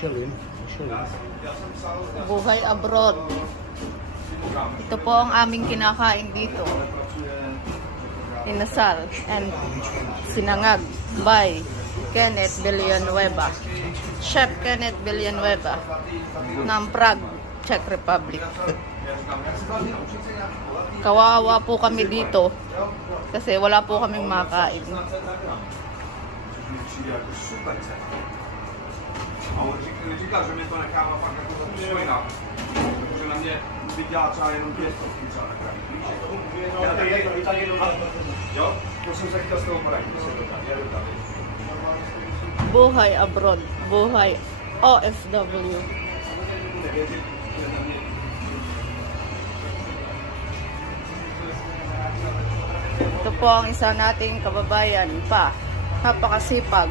Michelin. Buhay abroad. Ito po ang aming kinakain dito. Inasal and sinangag by Kenneth Villanueva. Chef Kenneth Villanueva ng Prague, Czech Republic. Kawawa po kami dito kasi wala po kaming makain. Říkal, že mi to nechává fakt jako za svojina. Protože na mě vydělá třeba jenom 200 třeba na kraji. Jo? To jsem se chtěl s toho poradit. Buhay abroad. Buhay OFW. Ito po ang isa nating kababayan pa. Napakasipag.